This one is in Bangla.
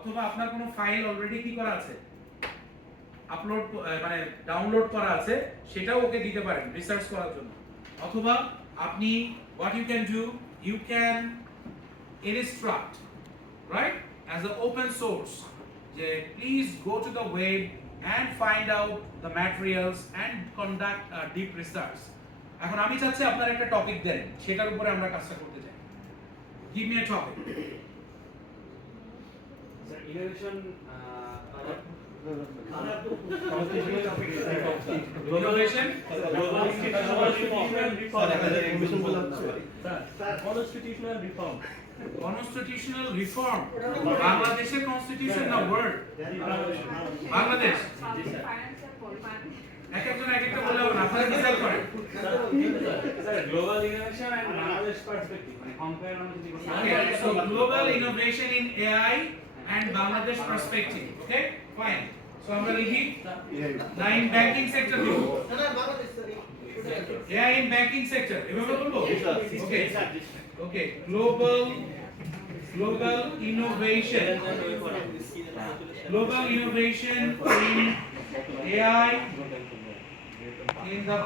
অথবা আপনার কোনো ফাইল অলরেডি কি করা আছে, আপলোড মানে ডাউনলোড করা আছে, সেটাও ওকে দিতে পারেন রিসার্চ করার জন্য। অথবা আপনি what you can do, you can instruct, right, as an open source, যে please go to the web and find out the materials and conduct a deep research. এখন আমি চাচ্ছি আপনার একটা টপিক দেন, সেটার উপরে আমরা কাজটা করতে চাই। give me a topic. Sir, innovation Innovation, constitutional reform. constitutional reform. বাংলাদেশের কনস্টিটিউশন না ওয়ার্ড, বাংলাদেশ। এক একজন এক একটা বলে হবে না, আপনারা ডিসাইড করেন। Sir, global innovation and Bangladesh perspective. মানে compare আমরা যদি করি। Okay, so global innovation in AI and Bangladesh perspective. Okay, fine. So আমরা লিখি না in banking sector লিখব। AI in banking sector এভাবে বলবো? Okay. Okay, global innovation in AI in the